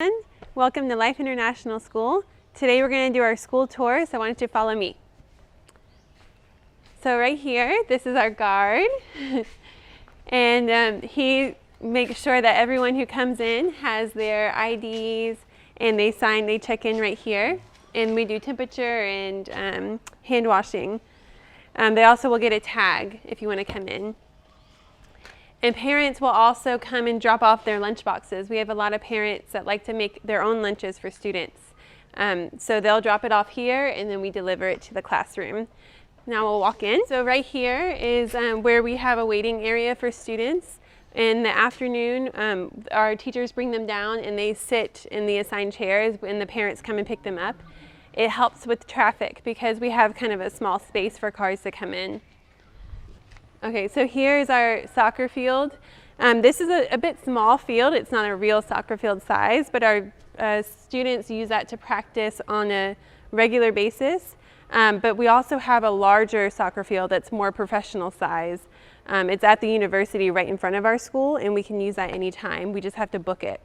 everyone. Welcome to Life International School. Today we're going to do our school tour, so I want you to follow me. So right here, this is our guard. And he makes sure that everyone who comes in has their IDs and they check in right here. And we do temperature and hand washing. They also will get a tag if you want to come in. And parents will also come and drop off their lunch boxes. We have a lot of parents that like to make their own lunches for students. So they'll drop it off here and then we deliver it to the classroom. Now we'll walk in. So right here is where we have a waiting area for students. In the afternoon, our teachers bring them down and they sit in the assigned chairs and the parents come and pick them up. It helps with traffic because we have kind of a small space for cars to come in. Okay, so here's our soccer field. This is a bit small field. It's not a real soccer field size, but our students use that to practice on a regular basis. But we also have a larger soccer field that's more professional size. It's at the university right in front of our school, and we can use that anytime. We just have to book it.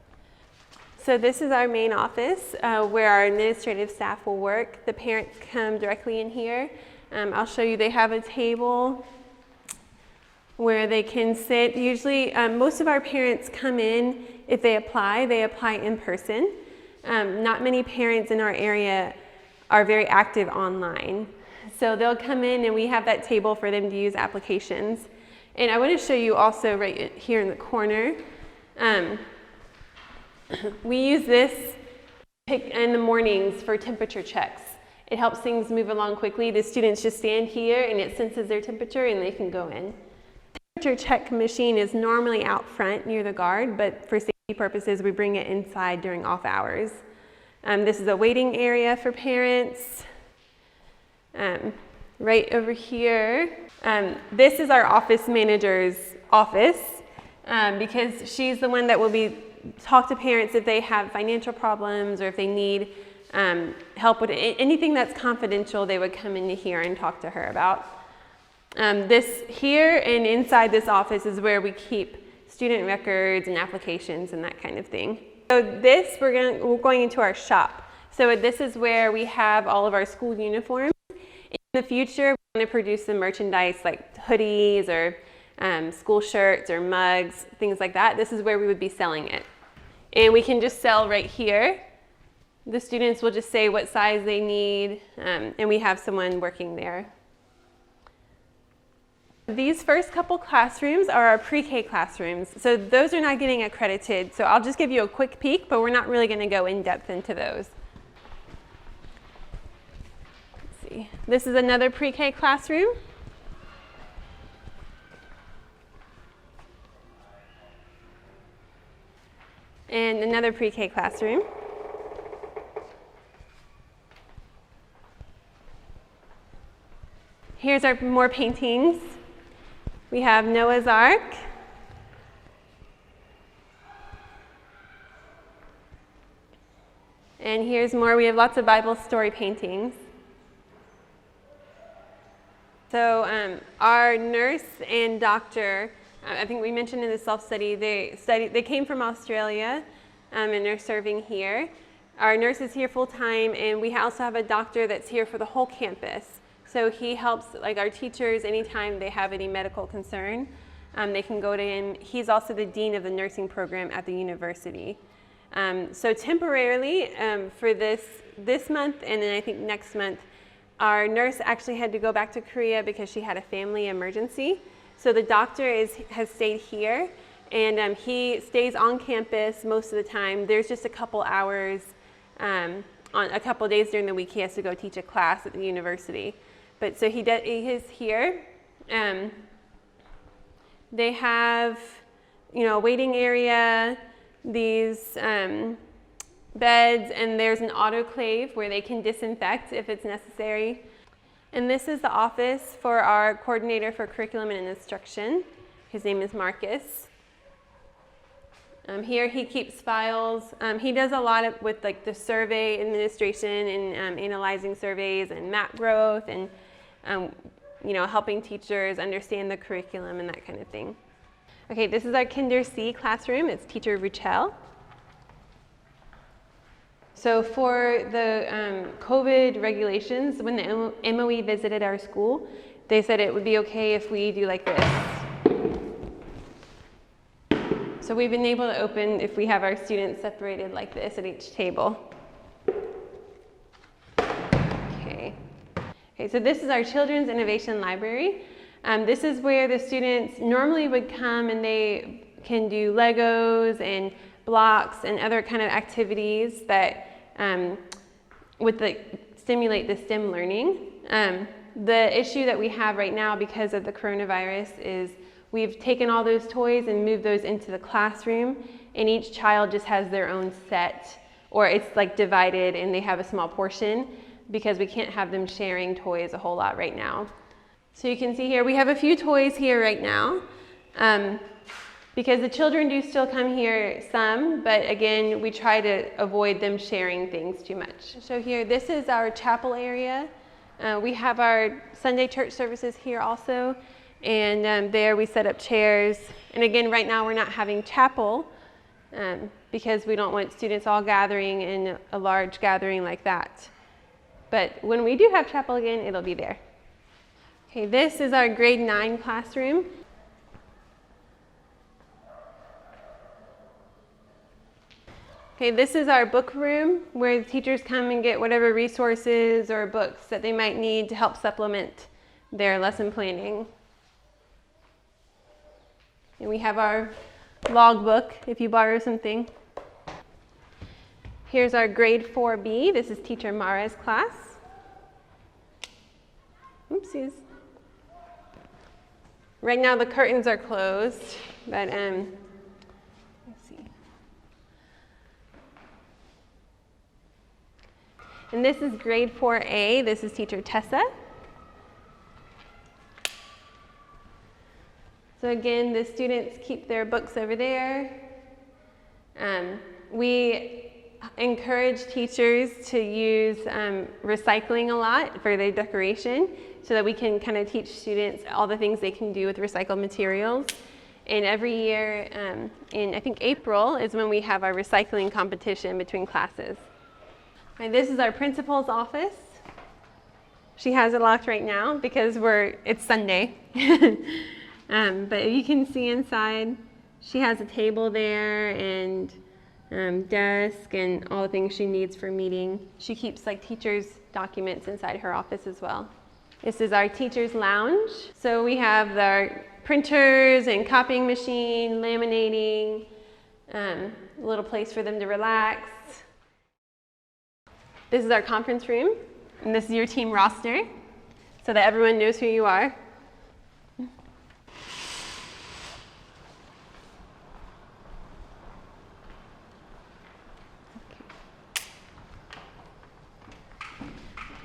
So this is our main office where our administrative staff will work. The parents come directly in here. I'll show you, they have a table where they can sit. Usually, most of our parents come in, if they apply in person. Not many parents in our area are very active online. So they'll come in and we have that table for them to use applications. And I want to show you also right here in the corner. We use this in the mornings for temperature checks. It helps things move along quickly. The students just stand here and it senses their temperature and they can go in. Temperature check machine is normally out front near the guard, but for safety purposes, we bring it inside during off hours. This is a waiting area for parents. Right over here, this is our office manager's office because she's the one that will talk to parents if they have financial problems or if they need help with anything that's confidential. They would come into here and talk to her about. This here and inside this office is where we keep student records and applications and that kind of thing. So this, we're going into our shop. So this is where we have all of our school uniforms. In the future, we're going to produce some merchandise like hoodies or school shirts or mugs, things like that. This is where we would be selling it. And we can just sell right here. The students will just say what size they need, and we have someone working there. These first couple classrooms are our pre-K classrooms. So those are not getting accredited. So I'll just give you a quick peek, but we're not really going to go in depth into those. Let's see. This is another pre-K classroom. And another pre-K classroom. Here's our more paintings. We have Noah's Ark. And here's more. We have lots of Bible story paintings. So our nurse and doctor, I think we mentioned in the self-study, they came from Australia and they're serving here. Our nurse is here full-time, and we also have a doctor that's here for the whole campus. So he helps like our teachers anytime they have any medical concern. They can go to him. He's also the dean of the nursing program at the university. So temporarily for this month and then I think next month, our nurse actually had to go back to Korea because she had a family emergency. So the doctor has stayed here, and he stays on campus most of the time. There's just a couple hours on a couple days during the week he has to go teach a class at the university. But so he is here. They have, a waiting area, these beds, and there's an autoclave where they can disinfect if it's necessary. And this is the office for our coordinator for curriculum and instruction. His name is Marcus. Here he keeps files. He does a lot with like the survey administration and analyzing surveys and map growth and helping teachers understand the curriculum and that kind of thing. Okay, this is our Kinder C classroom. It's teacher Ruchel. So for the COVID regulations, when the MOE visited our school, they said it would be okay if we do like this. So we've been able to open if we have our students separated like this at each table. Okay, so this is our Children's Innovation Library. This is where the students normally would come and they can do Legos and blocks and other kind of activities that would stimulate the STEM learning. The issue that we have right now because of the coronavirus is we've taken all those toys and moved those into the classroom, and each child just has their own set, or it's like divided and they have a small portion because we can't have them sharing toys a whole lot right now. So you can see here, we have a few toys here right now because the children do still come here some, but again, we try to avoid them sharing things too much. So here, this is our chapel area. We have our Sunday church services here also. And there we set up chairs. And again, right now we're not having chapel because we don't want students all gathering in a large gathering like that. But when we do have chapel again, it'll be there. Okay, this is our grade 9 classroom. Okay, this is our book room where the teachers come and get whatever resources or books that they might need to help supplement their lesson planning. And we have our log book if you borrow something. Here's our grade 4B. This is teacher Mara's class. Oopsies. Right now the curtains are closed, but let's see. And this is grade 4A. This is teacher Tessa. So again, the students keep their books over there. We encourage teachers to use recycling a lot for their decoration so that we can kind of teach students all the things they can do with recycled materials. And every year in I think April is when we have our recycling competition between classes. And this is our principal's office. She has it locked right now because it's Sunday. But you can see inside, she has a table there and desk and all the things she needs for meeting. She keeps like teachers' documents inside her office as well. This is our teacher's lounge. So we have our printers and copying machine, laminating, a little place for them to relax. This is our conference room, and this is your team roster so that everyone knows who you are.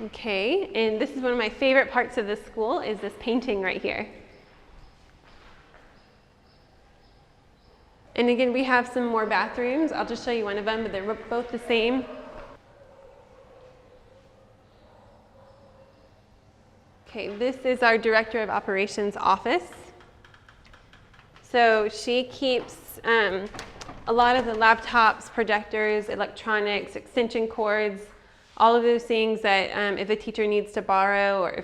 Okay, and this is one of my favorite parts of this school is this painting right here. And again, we have some more bathrooms. I'll just show you one of them, but they're both the same. Okay, this is our Director of Operations office. So she keeps a lot of the laptops, projectors, electronics, extension cords, all of those things that if a teacher needs to borrow or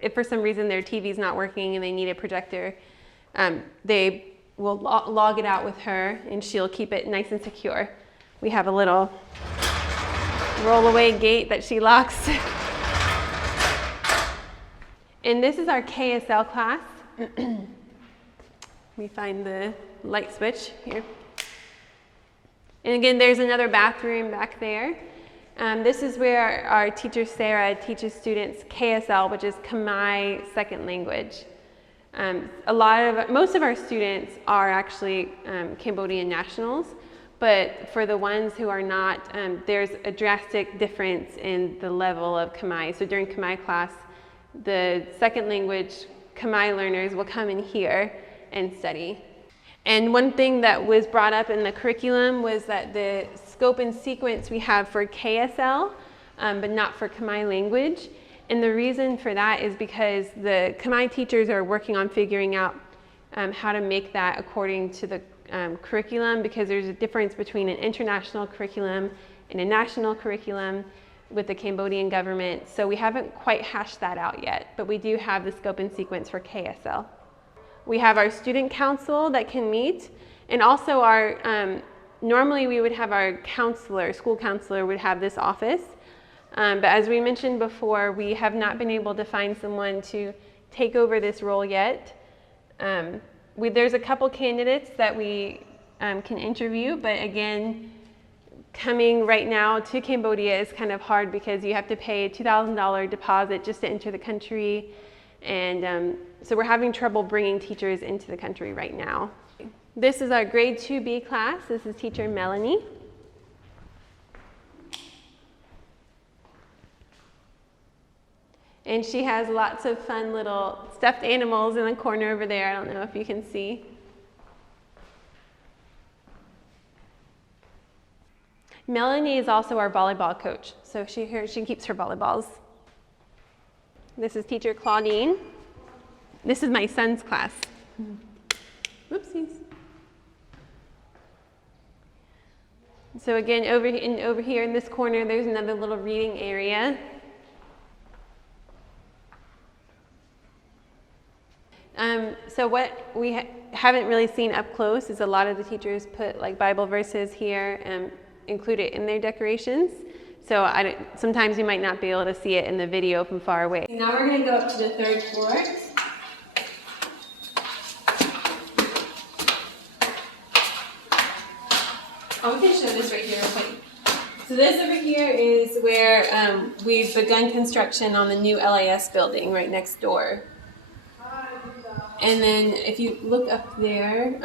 if for some reason their TV's not working and they need a projector, they will log it out with her and she'll keep it nice and secure. We have a little roll-away gate that she locks. And this is our KSL class. Let me find the light switch here. And again, there's another bathroom back there. This is where our teacher Sarah teaches students KSL, which is Khmer second language. Most of our students are actually Cambodian nationals, but for the ones who are not, there's a drastic difference in the level of Khmer. So during Khmer class, the second language Khmer learners will come in here and study. And one thing that was brought up in the curriculum was that the scope and sequence we have for KSL, but not for Khmer language. And the reason for that is because the Khmer teachers are working on figuring out how to make that according to the curriculum, because there's a difference between an international curriculum and a national curriculum with the Cambodian government. So we haven't quite hashed that out yet, but we do have the scope and sequence for KSL. We have our student council that can meet, and also our, normally we would have our counselor, school counselor would have this office. But as we mentioned before, we have not been able to find someone to take over this role yet. There's a couple candidates that we can interview, but again, coming right now to Cambodia is kind of hard because you have to pay a $2,000 deposit just to enter the country. And so we're having trouble bringing teachers into the country right now. This is our grade 2B class. This is teacher Melanie. And she has lots of fun little stuffed animals in the corner over there. I don't know if you can see. Melanie is also our volleyball coach, so she keeps her volleyballs. This is teacher Claudine. This is my son's class. Whoopsies. So again, over here in this corner, there's another little reading area. So what we haven't really seen up close is a lot of the teachers put like Bible verses here and include it in their decorations. So sometimes you might not be able to see it in the video from far away. Now we're going to go up to the 3rd floor. Oh, we can show this right here real quick. So this over here is where we've begun construction on the new LAS building right next door. And then if you look up there,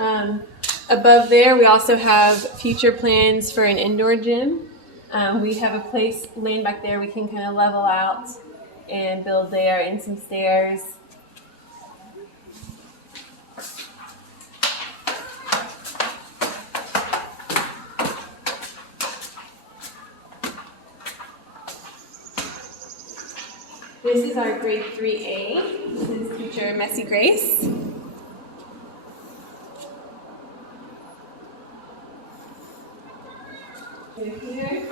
above there we also have future plans for an indoor gym. We have a place laying back there we can kind of level out and build there, and some stairs. This is our grade 3A. This is teacher Messy Grace. Here.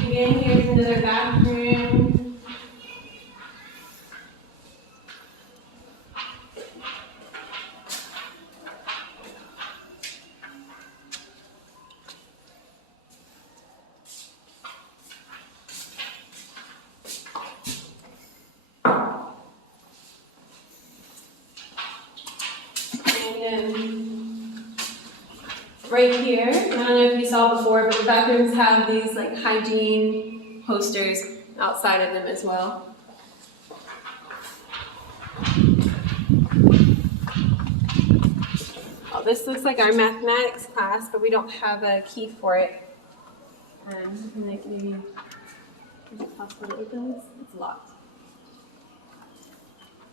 Again, here's another bathroom. Right here, I don't know if you saw before, but the bathrooms have these like hygiene posters outside of them as well. Oh, this looks like our mathematics class, but we don't have a key for it. Like maybe, is it possible to open this? It's locked.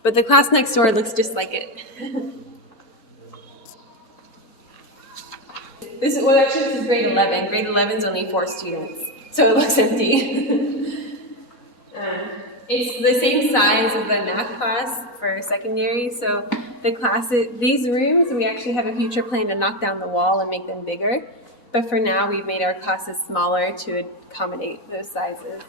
But the class next door looks just like it. This is grade 11. Grade 11 is only 4 students, so it looks empty. It's the same size as the math class for secondary, so these rooms, we actually have a future plan to knock down the wall and make them bigger, but for now we've made our classes smaller to accommodate those sizes.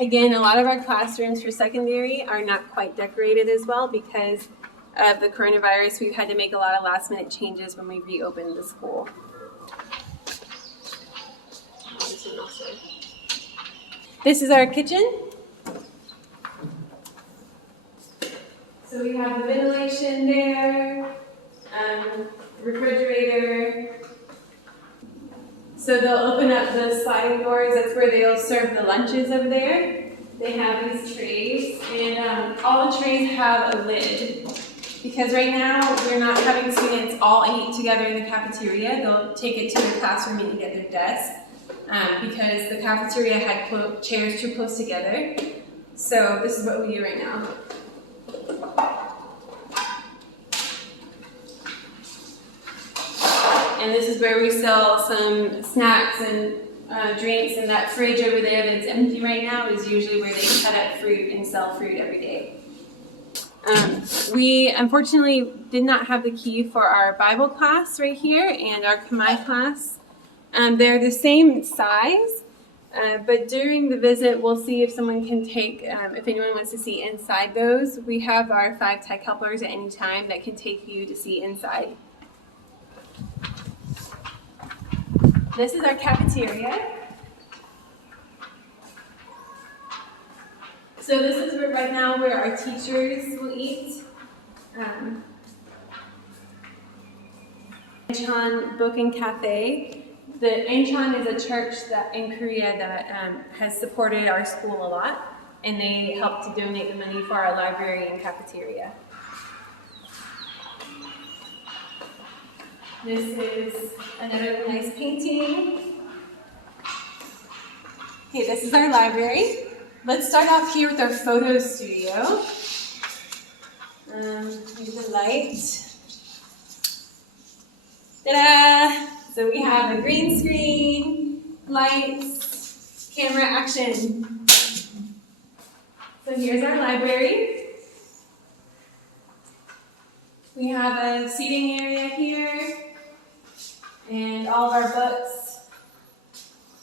Again, a lot of our classrooms for secondary are not quite decorated as well because of the coronavirus. We've had to make a lot of last-minute changes when we reopened the school. This is our kitchen. So we have the ventilation there, refrigerator. So they'll open up the sliding doors. That's where they'll serve the lunches over there. They have these trays, and all the trays have a lid. Because right now, we're not having students all eat together in the cafeteria. They'll take it to their classroom and eat at their desk because the cafeteria had chairs too close together. So this is what we do right now. And this is where we sell some snacks and drinks, and that fridge over there that's empty right now is usually where they cut up fruit and sell fruit every day. We unfortunately did not have the key for our Bible class right here and our Khmer class. They're the same size, but during the visit, we'll see if someone can take, if anyone wants to see inside those. We have our 5 tech helpers at any time that can take you to see inside. This is our cafeteria. So this is right now where our teachers will eat. Anchan Book and Cafe. The Anchan is a church that in Korea that has supported our school a lot, and they help to donate the money for our library and cafeteria. This is another nice painting. Okay, this is our library. Let's start off here with our photo studio. Here's the light. Ta-da! So we have a green screen, lights, camera, action. So here's our library. We have a seating area here and all of our books.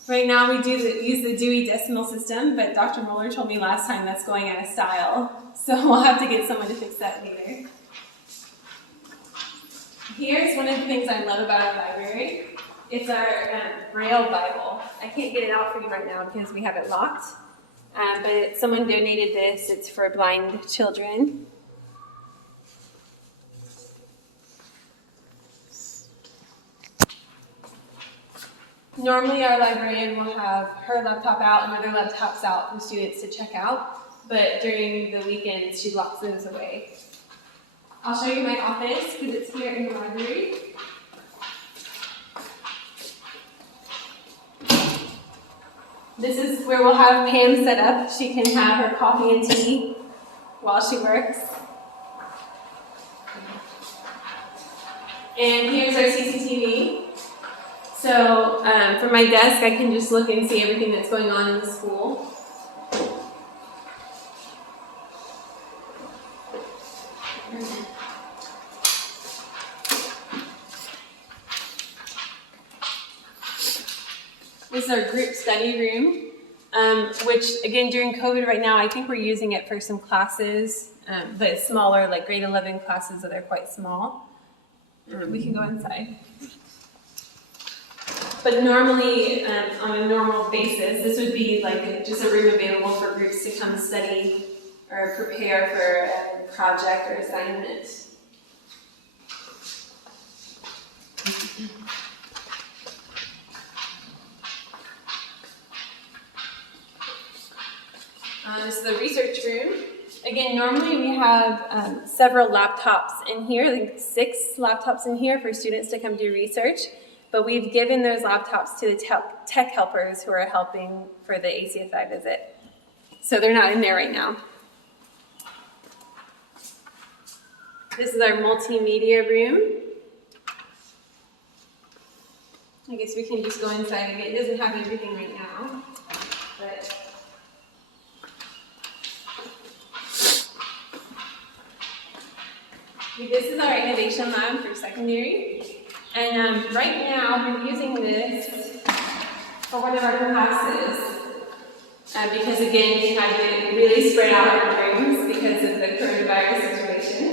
Right now we use the Dewey Decimal System, but Dr. Mueller told me last time that's going out of style, so we'll have to get someone to fix that later. Here's one of the things I love about our library. It's our Braille Bible. I can't get it out for you right now because we have it locked, but someone donated this. It's for blind children. Normally our librarian will have her laptop out and other laptops out for students to check out, but during the weekends she locks those away. I'll show you my office because it's here in the library. This is where we'll have Pam set up. She can have her coffee and tea while she works. And here's our CCTV. So from my desk, I can just look and see everything that's going on in the school. This is our group study room, which again, during COVID right now, I think we're using it for some classes, but smaller, like grade 11 classes that are quite small. We can go inside. But normally, on a normal basis, this would be like just a room available for groups to come study or prepare for a project or assignment. This is the research room. Again, normally we have several laptops in here, like 6 laptops in here for students to come do research. But we've given those laptops to the tech helpers who are helping for the ACSI visit. So they're not in there right now. This is our multimedia room. I guess we can just go inside again. It doesn't have everything right now, but this is our innovation lab for secondary. And right now we're using this for one of our classes because again we had to really spread out our rooms because of the coronavirus situation.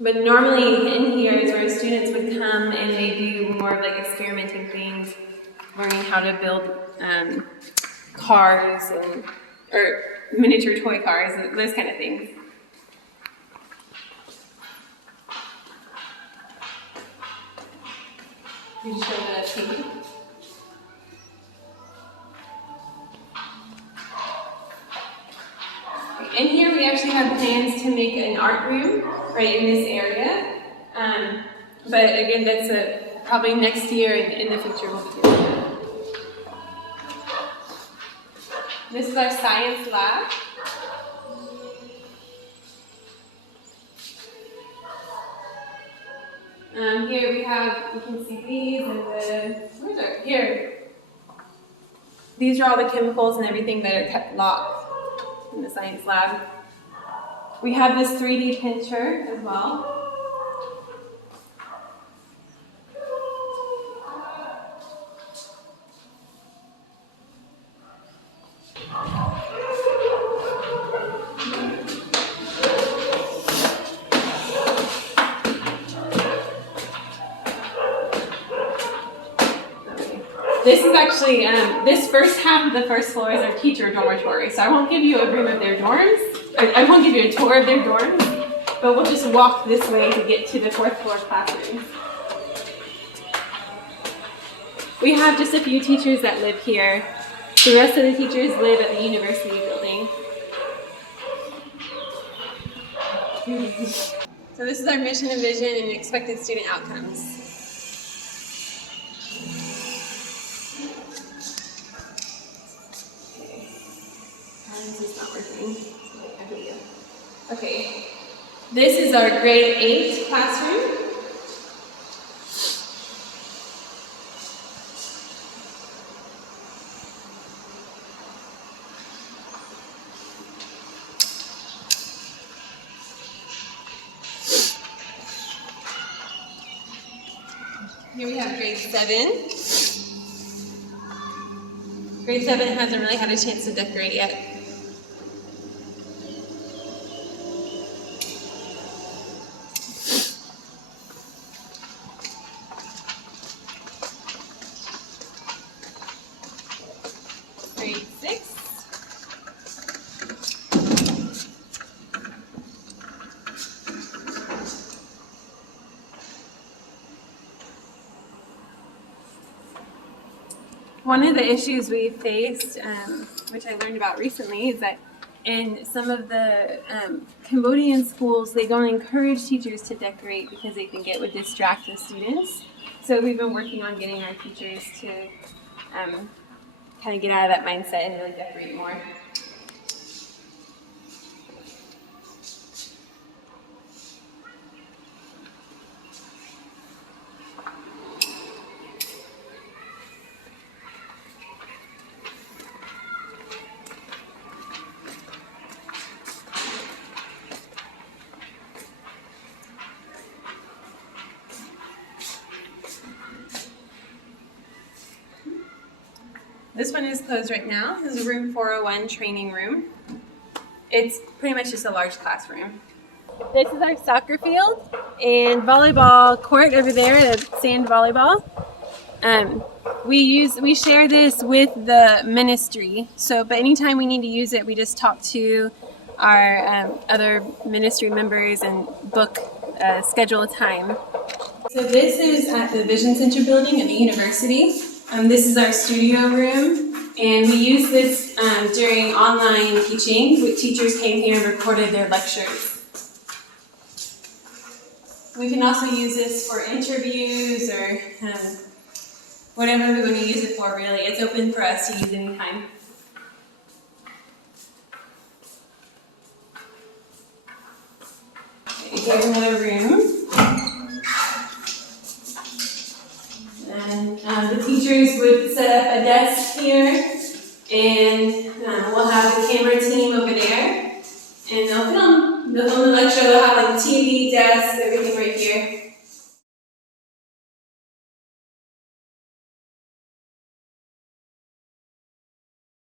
But normally in here is where students would come and they do more of like experimenting things, learning how to build cars or miniature toy cars, those kind of things. You show the TV. In here we actually have plans to make an art room right in this area. But again, that's probably next year in the future we'll be doing that. This is our science lab. Here we have, you can see these and here. These are all the chemicals and everything that are kept locked. in the science lab. We have this 3D printer as well. This is actually, this first half of the first floor is our teacher dormitory. So I won't give you a room of their dorms. I won't give you a tour of their dorms, but we'll just walk this way to get to the 4th floor classrooms. We have just a few teachers that live here. The rest of the teachers live at the university building. So this is our mission and vision and expected student outcomes. This is not working. Okay. This is our grade 8 classroom. Here we have grade 7. Grade 7 hasn't really had a chance to decorate yet. Grade 6. One of the issues we faced, which I learned about recently, is that in some of the Cambodian schools, they don't encourage teachers to decorate because they think it would distract the students. So we've been working on getting our teachers to kind of get out of that mindset and really decorate more. This one is closed right now. This is room 401 training room. It's pretty much just a large classroom. This is our soccer field and volleyball court over there, the sand volleyball. We share this with the ministry. But anytime we need to use it, we just talk to our other ministry members and schedule a time. So this is at the Vision Center building at the university. This is our studio room, and we use this during online teaching. Teachers came here and recorded their lectures. We can also use this for interviews or whatever we want to use it for, really. It's open for us to use anytime. Okay, here's another room. And the teachers would set up a desk here